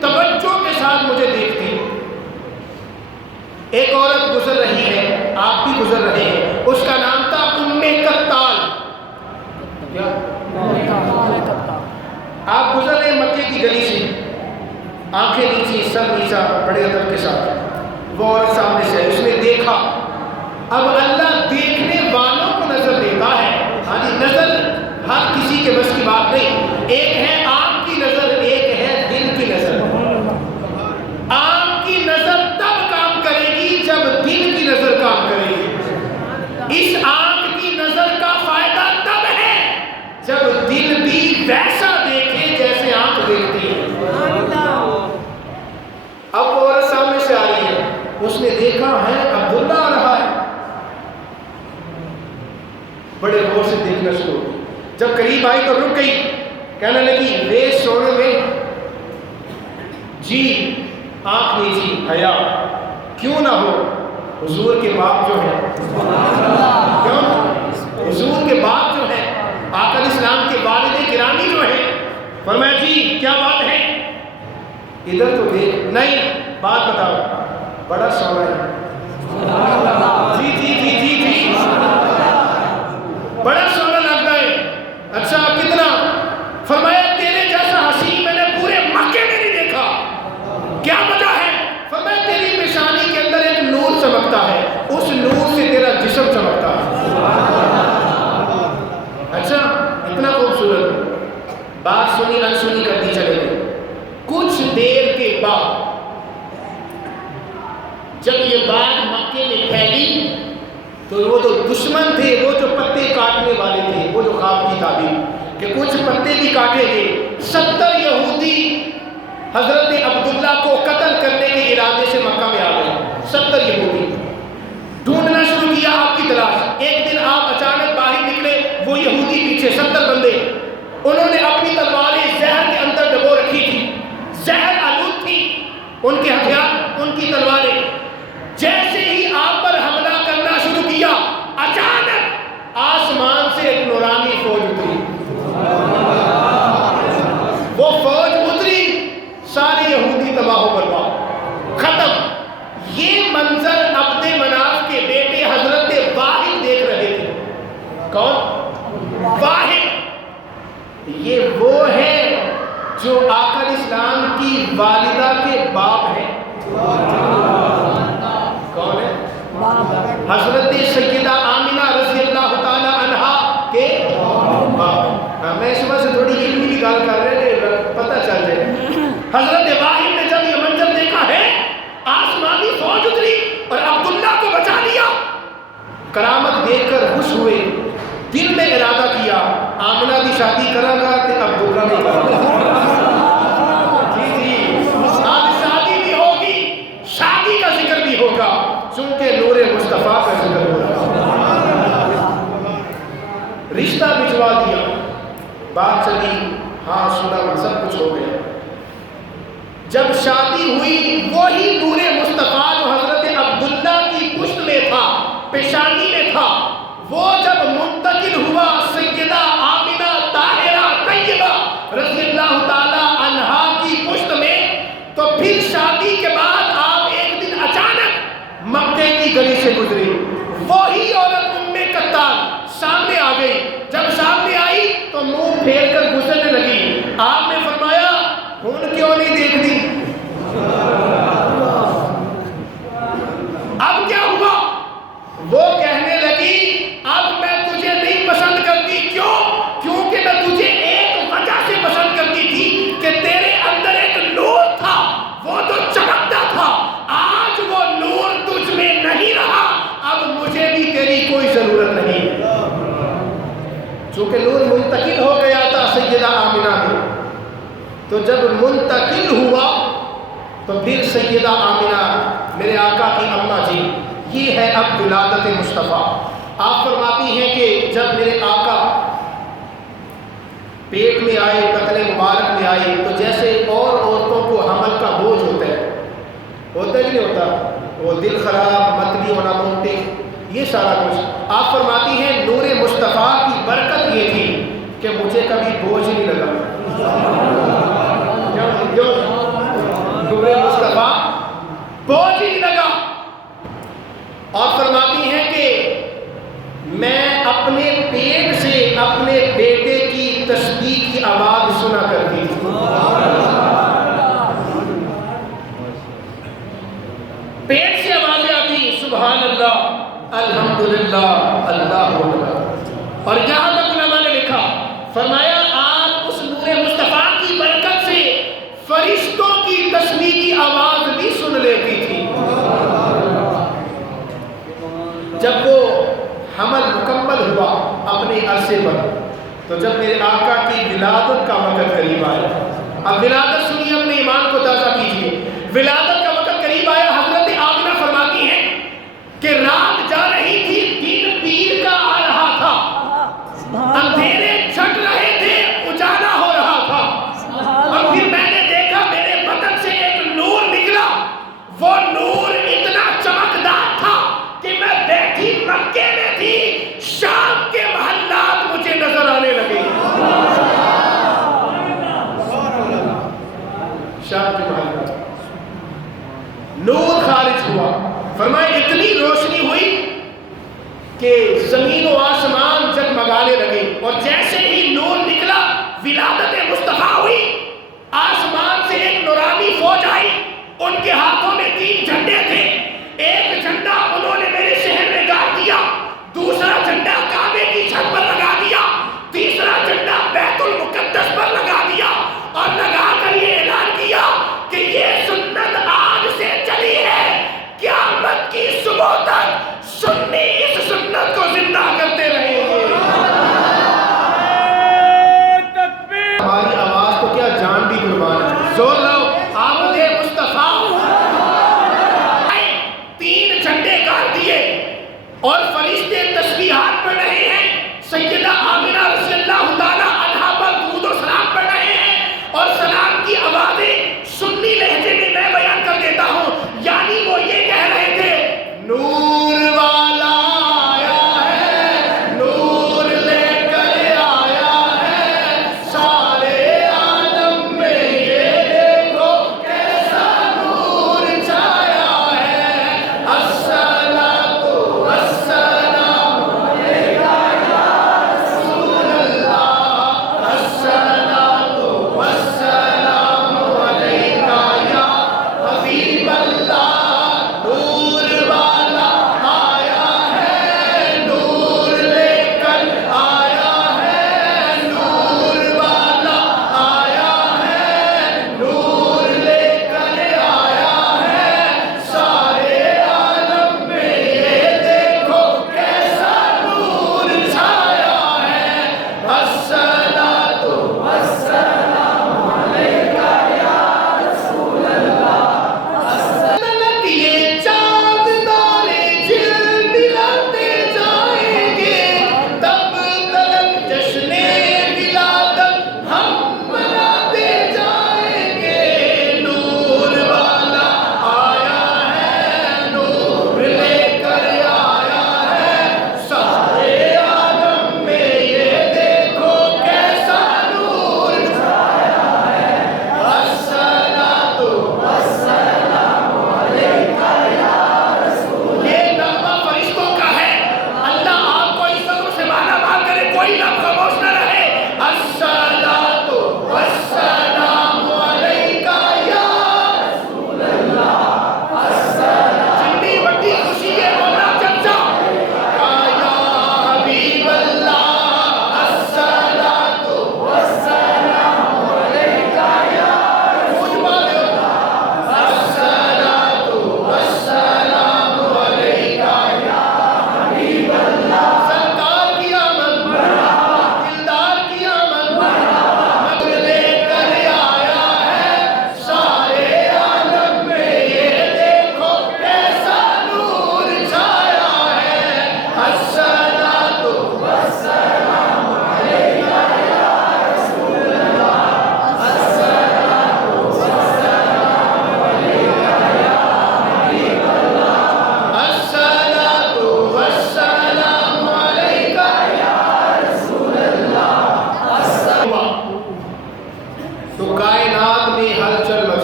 توجہ کے ساتھ مجھے دیکھتی۔ ایک عورت گزر رہی ہے، آپ بھی گزر رہے ہیں، اس کا نام تھا کتال۔ کیا آپ گزر رہے ہیں مکے کی گلی سے، آنکھیں نیچی، سر نیچا، بڑے ادب کے ساتھ وہ عورت سامنے سے اس نے دیکھا۔ اب اللہ دیکھنے والوں کو نظر دیتا ہے، ہاں جی، نظر ہر کسی کے بس کی بات نہیں۔ ایک ہے آنکھ کی نظر، ایک ہے دل کی نظر۔ آنکھ کی نظر تب کام کرے گی جب دل کی نظر کام کرے گی۔ اس آنکھ کی نظر کا فائدہ تب ہے جب دل بھی ویسا دیکھے جیسے آنکھ دیکھتی ہے۔ اب وہ عورت سامنے سے آ رہی ہے، اس نے دیکھا ہے عبداللہ آ رہا ہے، بڑے غور سے دیکھنا شروع ہو۔ جب قریب آئی تو رک گئی، کہنے لگی ریس سونے میں جی آنکھ نیچی، حیا کیوں نہ ہو؟ حضور کے باپ جو ہے، کیوں؟ حضور کے باپ جو ہے، آقا علیہ السلام کے والد گرامی جو ہے، فرمایا جی کیا بات ہے؟ ادھر تو دیکھ، نہیں بات بتاؤ۔ بڑا سونا ہے، جی جی جی جی جی بڑا سونا لگتا ہے۔ اچھا کتنا؟ فرمایا تیرے جیسا حسین میں نے پورے مکے میں نہیں دیکھا۔ کیا وجہ ہے؟ فرمایا تیری پیشانی کے اندر ایک نور چمکتا ہے، اس نور سے تیرا جسم چمکتا ہے۔ اچھا اتنا خوبصورت بات سنی انسنی کرتی چلے گئی۔ کچھ دیر کے بعد جب یہ بات مکے میں پھیلی تو وہ جو دشمن تھے، وہ جو پتے کاٹنے والے تھے، وہ جو خواب کی تعبیر کہ کچھ پتے بھی کاٹے گے، 70 یہودی حضرت عبداللہ کو قتل کرنے کے ارادے سے مکہ میں آ گئے۔ 70 یہودی ڈھونڈنا شروع کیا آپ کی تلاش۔ ایک دن آپ اچانک باہر نکلے، وہ یہودی پیچھے 70 بندے، انہوں نے اپنی تلواریں زہر کے اندر ڈبو رکھی تھی، زہر آلود تھی، ان کے ہتھیار، ان کی تلواریں۔ جیسے ہی آپ پر حملہ کرنا شروع کیا، اچانک آسمان سے ایک نورانی فوج اتری۔ وہ فوج اتری، سارے یہودی تباہ و برباد، ختم۔ یہ منظر عبد مناف کے بیٹے حضرت واحد دیکھ رہے تھے۔ کون؟ واحد۔ یہ وہ ہے جو آقا علیہ السلام کی والدہ کے باپ ہیں۔ کون ہے؟ حضرت سیدہ آمنہ رضی اللہ تعالی عنہا کے باپ۔ میں صبح سے تھوڑی علمی کی گال کر رہے تھے، پتہ چل جائے۔ حضرت واحد نے جب یہ منظر دیکھا ہے، آسمانی فوج اتری اور عبداللہ کو بچا لیا۔ کرامت دیکھ کر خوش ہوئے، دل میں ارادہ کیا آمنہ کی شادی کرا گا کہ عبداللہ نہیں کرا گا۔ جی جی آج شادی بھی ہوگی، شادی کا ذکر بھی ہوگا، چونکہ نور مصطفیٰ کا ذکر ہو رہا۔ رشتہ بھجوا دیا، بات چلی، ہاں سنا، سب کچھ ہو گیا۔ جب شادی ہوئی، وہی نور مصطفیٰ جو حضرت عبداللہ کی پشت میں تھا، پیشانی میں تھا، وہ جب منتقل ہوا سیدہ آمنہ طاہرہ طیبہ رضی اللہ تعالی عنہا کی پشت میں، تو پھر شادی کے بعد آپ ایک دن اچانک مکے کی گلی سے گزری، وہی عورت کتال سامنے آ گئی۔ جب سامنے آئی تو منہ پھیر کر گزرنے لگی۔ آپ نے فرمایا ہن کیوں نہیں دیکھتی؟ اب کیا ہوا؟ وہ کہنے لگی اب میں تجھے نہیں پسند کرتی۔ کیوں؟ کیونکہ میں تجھے ایک وجہ سے پسند کرتی تھی کہ تیرے اندر ایک نور تھا، وہ تو چمکتا تھا، آج وہ نور تجھ میں نہیں رہا، اب مجھے بھی تیری کوئی ضرورت نہیں۔ چونکہ نور منتقل ہو گیا تھا سیدہ آمنہ میں، تو جب منتقل ہوا تو پھر سیدہ آمنہ میرے آقا کی اماں جی، یہ ہے اب ولادت مصطفیٰ۔ آپ فرماتی ہیں کہ جب میرے آقا پیٹ میں آئے، بطن مبارک میں آئے، تو جیسے اور عورتوں کو حمل کا بوجھ ہوتا ہے کہ نہیں ہوتا، وہ دل خراب، متلی ہونا، موٹے، یہ سارا کچھ، آپ فرماتی ہیں نور مصطفیٰ کی برکت یہ تھی کہ مجھے کبھی بوجھ نہیں لگا۔ کیوں؟ نور مصطفیٰ بوجھ ہی نہیں لگا۔ اور فرماتی ہیں کہ میں اپنے پیٹ سے اپنے بیٹے کی تسبیح کی آواز سنا کرتی تھی۔ پیٹ سے آوازیں آتی، سبحان اللہ، الحمدللہ، اللہ اکبر۔ اور یہاں تک علماء نے لکھا، فرمایا آپ اس نور مصطفیٰ کی برکت سے فرشتوں کی تسبیح کی آواز بھی سن لیتی تھی۔ جب وہ حمل مکمل ہوا اپنے عرصے پر، تو جب میرے آقا کی ولادت کا وقت قریب آیا، اب ولادت سنیے، اپنے ایمان کو تازہ کیجیے، ولادت کا وقت قریب آیا، حضرت آمنہ فرماتی ہیں کہ رات جا رہی تھی، دن پیر کا آ رہا تھا، اندھیرے چھٹ رہے تھے، اجالا ہو رہا تھا، اور پھر میں نے دیکھا میرے بدن سے ایک نور نکلا، وہ نور اتنا چمکدار تھا کہ میں بیٹھی مکے میں تھی، شام کے محلات مجھے نظر آنے لگے، شام کے محلات، نور خارج ہوا، فرمایا اتنی روشنی ہوئی کہ زمین و آسمان جگمگانے لگے، اور جیسے ہی نور نکلا ولادت مصطفیٰ ہوئی، آسمان سے ایک نورانی فوج آئی، ان کے ہاتھوں میں 3 جھنڈے تھے، ایک جھنڈا انہوں نے میرے شہر میں گاڑ دیا، دوسرا جھنڈا کعبے کی چھت پر لگا دیا، تیسرا جھنڈا بیت المقدس پر لگا دیا، اور لگا کر یہ اعلان کیا کہ یہ سنت آج سے چلی ہے، قیامت کی صبح تک سنی اس سنت کو زندہ کرتے رہیں گے۔ ہماری آواز تو کیا جان بھی قربان ہے، زور لاؤ، آمد مصطفیٰ، 3 جھنڈے گاڑ دیے اور فرشتے تسبیحات پڑھ رہے ہیں، سیدہ آمنہ رضی اللہ تعالیٰ عنہا پر درود و سلام پڑھ رہے ہیں، اور سلام کی آوازیں سنی لہجے میں میں بیان کر دیتا ہوں، یعنی وہ یہ کہہ رہے تھے، نور والا آیا ہے، نور لے کر آیا ہے، سارے عالم میں یہ دیکھو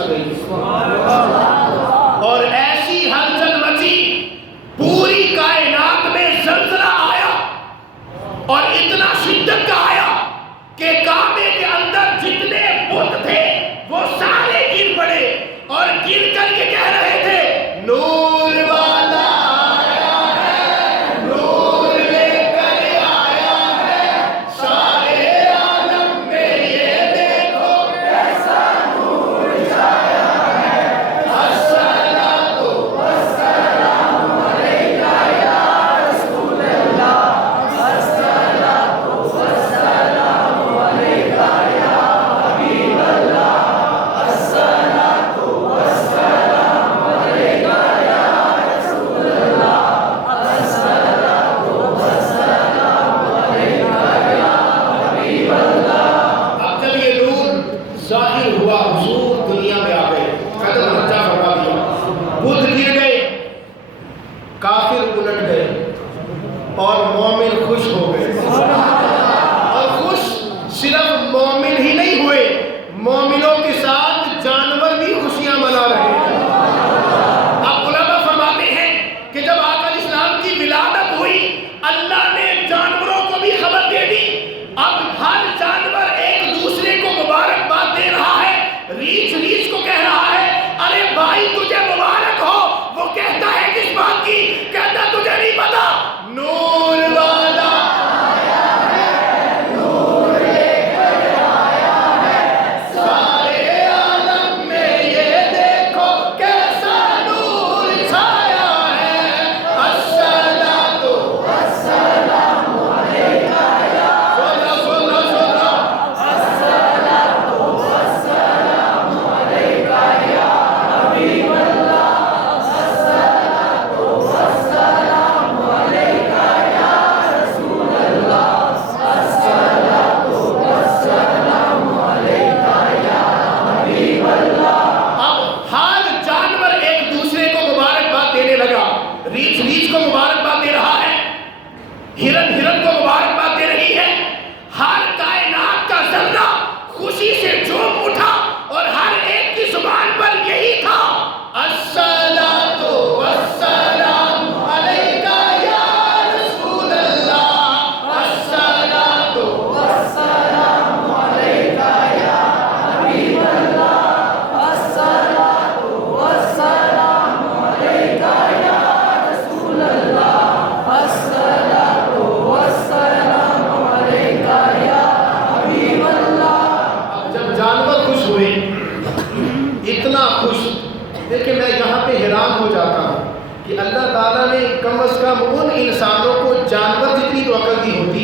گئی اور ایسی ہلچل مچی، پوری کائنات میں زلزلہ آیا اور اتنا شدت کا آیا کہ کعبے کے اندر جتنے بت تھے وہ سارے گر پڑے اور گر کر کے کہہ رہے تھے نور والا آیا ہے، نور لے کر آیا ہے سارے عالم میں، یہ دیکھو کیسا نور چھایا ہے، الصلاۃ والسلام علیکہ یا رسول اللہ، الصلاۃ والسلام علیکہ یا حبیب اللہ، الصلاۃ والسلام علیکہ یا رسول اللہ، الصلاۃ والسلام علیکہ یا حبیب اللہ۔ اب جب یہ نور ظاہر ہوا، حضور دنیا میں آ گئے، قدم رجا فرما دیا، بدھ گر گئے، کافر الٹ گئے اور مومن خوش ہو گئے، اور خوش صرف مومن ہی نہیں ہوئے، مومنوں کے ساتھ جانور بھی خوشیاں منا رہے ہیں۔ اب علماء فرماتے ہیں کہ جب آقا علیہ السلام کی ولادت ہوئی، اللہ نے جانوروں کو بھی خبر دے دی، اب ہر جانور ایک دوسرے کو مبارکباد دے رہا ہے، ریچھ ریچھ کو کہہ رہا ہے ارے بھائی تجھے مبارک ہو، وہ کہتا ہے کس بات کی؟ کہتا تجھے نہیں پتا نور والا آیا ہے، نور لے کر آیا ہے سارے عالم میں، یہ دیکھو کیسا نور چھایا ہے، الصلاۃ والسلام علیکہ یا الصلاۃ والسلام علیکہ یا حبیب اللہ، الصلاۃ والسلام علیکہ یا رسول اللہ، الصلاۃ والسلام علیکہ یا حبیب اللہ۔ اب ہر جانور ایک دوسرے کو مبارکباد دینے لگا، ریچھ ریچھ کو مبارکباد دے رہا ہے، ہرن ہرن کو مبارکباد دے رہی ہے، ہر کائنات کا ذرہ خوشی سے جھوم اٹھا اور ہر ایک کی زبان پر یہی تھا الصلاۃ والسلام علیکہ یا رسول اللہ، الصلاۃ والسلام علیکہ یا حبیب اللہ، الصلاۃ والسلام علیکہ یا رسول اللہ، الصلاۃ والسلام علیکہ یا حبیب اللہ۔ اب جب جانور خوش ہوئے، اتنا خوش، دیکھیں میں یہاں پہ حیران ہو جاتا ہوں کہ اللہ تعالیٰ نے کم از کم ان انسانوں کو جانور جتنی تو عقل دی ہوتی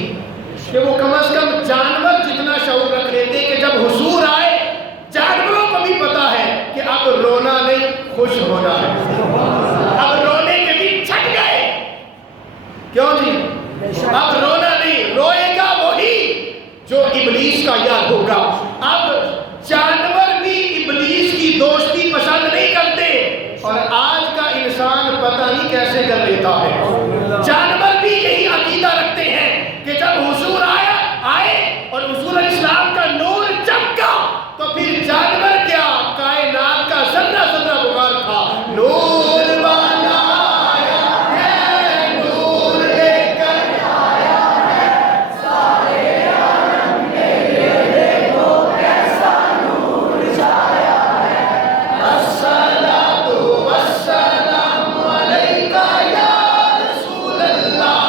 کہ وہ کم از کم جانور جتنا شعور رکھ لیتے کہ جب حضور آئے جانوروں کو بھی پتا ہے کہ اب رونا نہیں خوش ہونا ہے، اب رونے کے دن چھٹ گئے، کیوں جی؟ اب رونا نہیں، روئے گا وہی جو ابلیس کا یار ہوگا۔ اب جانور بھی ابلیس کی دوستی پسند نہیں کرتے، اور آج کا انسان پتہ نہیں کیسے کر لیتا ہے۔ جانور بھی یہی عقیدہ رکھتے ہیں کہ جب حضور آئے اور حضور علیہ السلام کا نور چمکا تو پھر جانور کیا، کائنات کا ذرہ ذرہ پکار تھا نور والا آیا ہے، نور لے کر آیا ہے سارے عالم میں، یہ دیکھو کیسا نور چھایا ہے، الصلاۃ والسلام علیکہ یا رسول اللہ،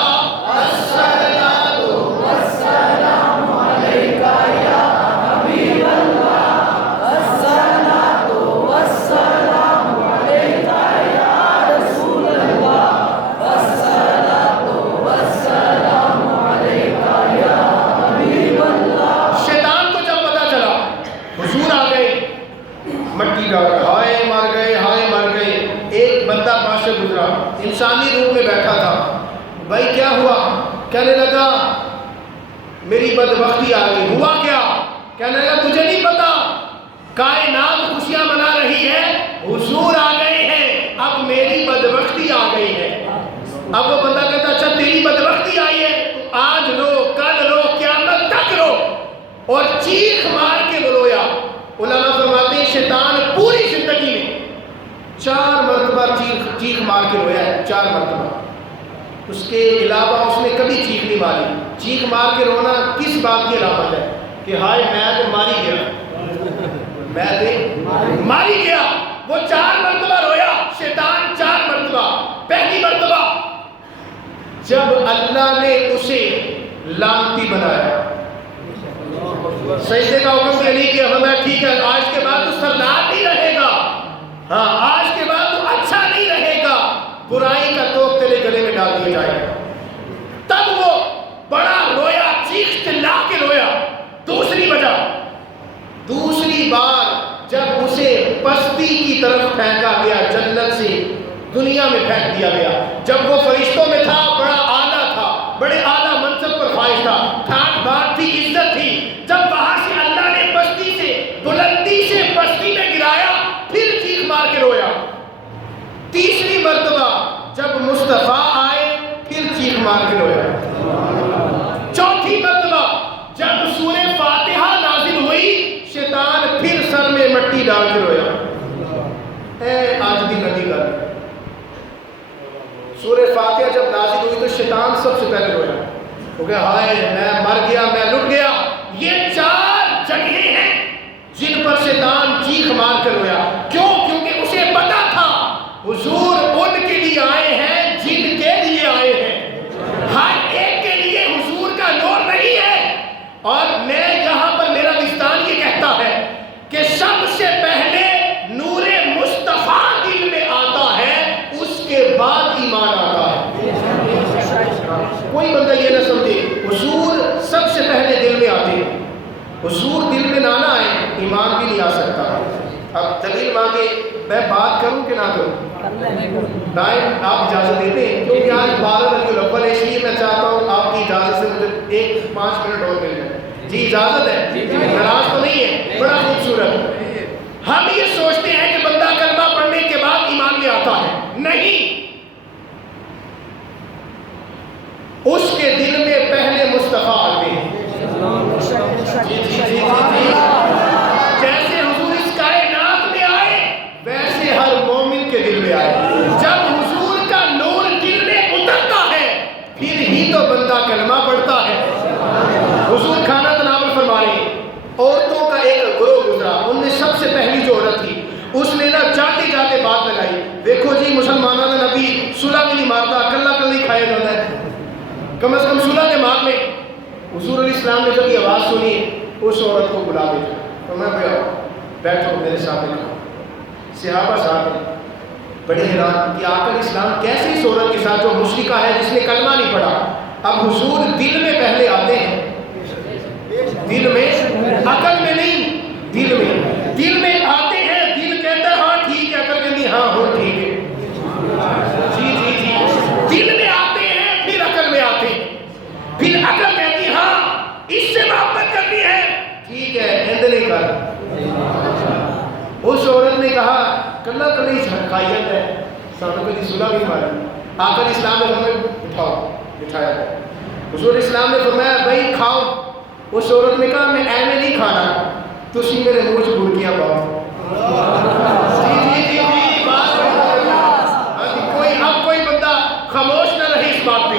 الصلاۃ والسلام علیکہ یا حبیب اللہ، الصلاۃ والسلام علیکہ یا رسول اللہ، الصلاۃ والسلام علیکہ یا حبیب اللہ۔ شیطان کو جب پتا چلا حضور آ گئے، مٹی ڈال کر ہائے مر گئے، ہائے مر گئے، ایک بندہ پاس سے گزرا، انسانی روپ میں بیٹھا تھا، بھائی کیا ہوا؟ کہنے لگا میری بدبختی آ گئی۔ ہوا کیا؟ کہنے لگا تجھے نہیں پتا، کائنات خوشیاں منا رہی ہے، حضور آ گئے ہیں، اب میری بدبختی آ گئی ہے۔ اب وہ بندہ کہتا اچھا تیری بدبختی آئی ہے تو آج رو، کل رو، قیامت تک رو، اور چیخ مار کے رویا۔ علماء فرماتے ہیں شیطان پوری چیخ مار کے رویا ہے 4 مرتبہ، اس کے علاوہ اس نے کبھی چیخ نہیں ماری۔ چیخ مار کے رونا کس بات کی علامت ہے؟ کہ ہائے میں تو ماری گیا، میں تو ماری گیا۔ وہ 4 مرتبہ رویا شیطان، 4 مرتبہ۔ پہلی مرتبہ جب اللہ نے اسے لعنتی بنایا، سجدے کا حکم دیا نہیں کیا، ہمیں ٹھیک ہے آج کے بعد تو سردار نہیں رہے گا، ہاں آج کے بعد تو اچھا نہیں رہے گا، برائی کا توق تیرے گلے میں ڈال دیا جائے گا۔ تب وہ بڑا رویا، چیخ چلا کے رویا۔ دوسری وجہ، دوسری بار جب اسے پستی کی طرف پھینکا گیا، جنت سے دنیا میں پھینک دیا گیا، جب وہ فرشتوں میں تھا، بڑا اعلیٰ تھا، بڑے اعلیٰ منصب پر فائز تھا، ٹھاٹ بات تھی، عزت تھی، جب وہاں سے اللہ نے پستی سے، بلندی سے پستی میں گرایا، پھر چیخ مار کے رویا۔ تیسری مرتبہ جب مصطفیٰ آئے، پھر چیخ مار کے رویا۔ چوتھی مرتبہ جب سورہ فاتحہ نازل ہوئی، شیطان پھر سر میں مٹی ڈال کے رویا۔ اے آج دی نبی کا سورہ فاتحہ جب نازل ہوئی تو شیطان سب سے پہلے رویا، کیونکہ ہائے میں مر گیا، میں لٹ گیا۔ یہ 4 جگہیں ہیں جن پر شیطان چیخ مار کر رویا۔ کیوں؟ کیونکہ اسے پتا تھا حضور ان کے لیے آئے ہیں جن کے لیے آئے ہیں، ہر ایک کے لیے حضور کا نور نہیں ہے۔ اور میں یہاں پر میرا وجدان یہ کہتا ہے کہ سب سے پہلے نور مصطفیٰ دل میں آتا ہے، اس کے بعد ایمان آتا ہے۔ کوئی بندہ یہ نہ سمجھے حضور سب سے پہلے دل میں آتے ہیں، حضور دل میں نہ آئے ایمان بھی نہیں آ سکتا۔ اب دلیل مانگے، میں بات کروں کہ نہ کروں؟ دائیں آپ اجازت دیتے ہیں؟ کیونکہ آج 12 ربیع الاول ہے، اس لیے میں چاہتا ہوں آپ کی اجازت سے مجھے 5 منٹ اور مل جائے۔ جی اجازت ہے؟ ناراض تو نہیں ہے؟ بڑا خوبصورت۔ ہم یہ سوچتے ہیں کہ بندہ کلمہ پڑھنے کے بعد ایمان میں آتا ہے، نہیں، اس کے دل میں پہلے مصطفیٰ آتے ہیں۔ جیسے حضور اس کائنات میں آئے، ویسے ہر مومن کے دل میں آئے۔ جب حضور کا نور دل میں اترتا ہے، پھر ہی تو بندہ کلمہ پڑھتا ہے۔ حضور کھانا تناول فرما رہے ہیں، عورتوں کا ایک گروہ گزرا، ان میں سب سے پہلی جو عورت تھی اس نے نا جاتے جاتے بات لگائی، دیکھو جی مسلمانوں نے نبی صلح بھی نہیں مارتا، کلہ کل نہیں کھایا جاتا ہے، کم از کم صلح کے مار لیں۔ حضور علیہ السلام نے جب یہ آواز سنی، اس عورت کو بلا دیا، تو میں بیٹھو میرے سامنے کھاؤ۔ صحابہ صاحب بڑے حیران کہ آقا اسلام کیسے اس عورت کے ساتھ جو مشرکہ ہے جس نے کلمہ نہیں پڑھا۔ اب حضور دل میں پہلے آتے ہیں، دل میں، عقل میں نہیں، دل میں آتے ہیں۔ دل کہتا ہے ہاں ٹھیک ہے، عقل کہتی ہاں ہو ٹھیک ہے، جی جی جی۔ دل میں آتے ہیں، پھر عقل میں آتے ہیں، پھر عقل کہتی ہاں اس سے محبت کرنی ہے، ٹھیک ہے ہند نہیں کر۔ اس عورت نے کہا کلہ کلی کھائیت ہے، سانوں کلی صلح بھی ماری۔ آقا اسلام نے ہمیں بٹھایا، حضور اسلام نے فرمایا بھائی کھاؤ۔ اس عورت نے کہا میں ایویں نہیں کھانا، تسی میرے منہ چ برکیاں پاؤ۔ جی جی جی جی، بات اب کوئی بندہ خاموش نہ رہے اس بات پہ۔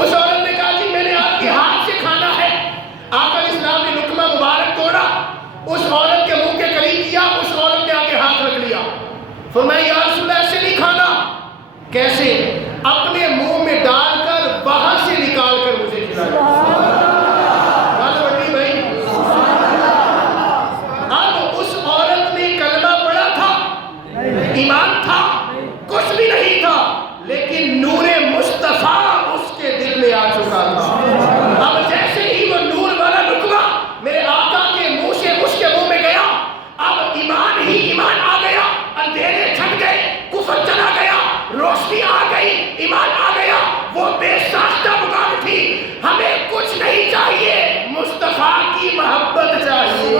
اس عورت نے کہا جی میں نے آپ کے ہاتھ سے کھانا ہے۔ آقا اسلام نے لقمہ مبارک توڑا، اس عورت کے منہ کے قریب کیا، اس عورت نے آگے ہاتھ رکھ لیا، فرمایا یا رسول اللہ ایسے نہیں کھانا۔ کیسے؟ اپنے منہ میں ڈال کر وہاں سے نکال کر مجھے کھلایا۔ اب اس عورت نے کلمہ پڑھا تھا، ایمان تھا، کچھ بھی نہیں تھا، لیکن نور مصطفیٰ اس کے دل میں آ چکا تھا۔ اب جیسے ہی وہ نور والا لقمہ میرے آقا کے منہ سے اس کے منہ میں گیا، اب ایمان ہی ایمان آ گیا، اندھیرے چھٹ گئے، کفر چلا گیا، روشنی آ گئی، ایمان آ گیا۔ وہ بے ساختہ مقام تھی، ہمیں کچھ نہیں چاہیے، مصطفیٰ کی محبت چاہیے۔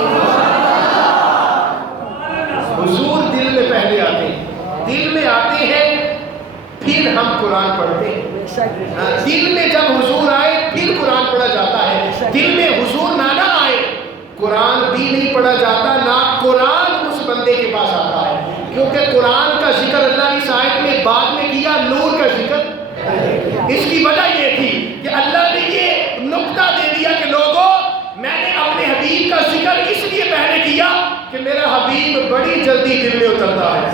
حضور دل میں پہلے آتے ہیں، دل میں آتے ہیں پھر ہم قرآن پڑھتے ہیں۔ دل میں جب حضور آئے پھر قرآن پڑھا جاتا ہے۔ دل میں حضور نہ آئے قرآن بھی نہیں پڑھا جاتا، نہ قرآن اس بندے کے پاس آتا ہے۔ کیونکہ قرآن کا ذکر اللہ نے اس آیت میں بعد میں کیا، نور کا ذکر اس کی وجہ یہ تھی کہ اللہ نے یہ نقطہ دے دیا کہ لوگوں، میں نے اپنے حبیب کا ذکر اس لیے پہلے کیا کہ میرا حبیب بڑی جلدی دل میں اترتا ہے،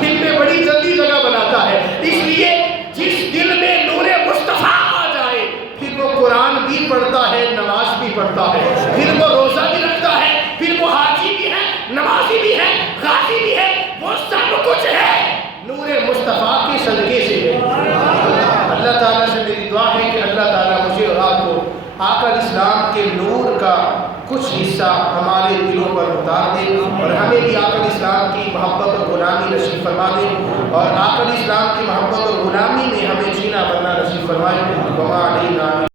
دل میں بڑی جلدی جگہ بناتا ہے، اس لیے جس دل میں نور مصطفیٰ آ جائے پھر وہ قرآن بھی پڑھتا ہے، نماز بھی پڑھتا ہے، پھر وہ روزہ بھی رکھتا ہے، پھر وہ حاجی بھی ہے، نمازی بھی ہے، غازی بھی ہے، وہ سب کچھ ہے نور مصطفیٰ کے صدقے سے ہے۔ اللہ تعالیٰ سے میری دعا ہے کہ اللہ تعالیٰ مجھے اور آپ کو آقا اسلام کے نور کا کچھ حصہ ہمارے دلوں پر اتار دے، اور ہمیں بھی آقا اسلام کی محبت اور غلامی نصیب فرما دے، اور آقا اسلام کی محبت اور غلامی میں ہمیں جینا بننا نصیب فرمائے۔ وما علینا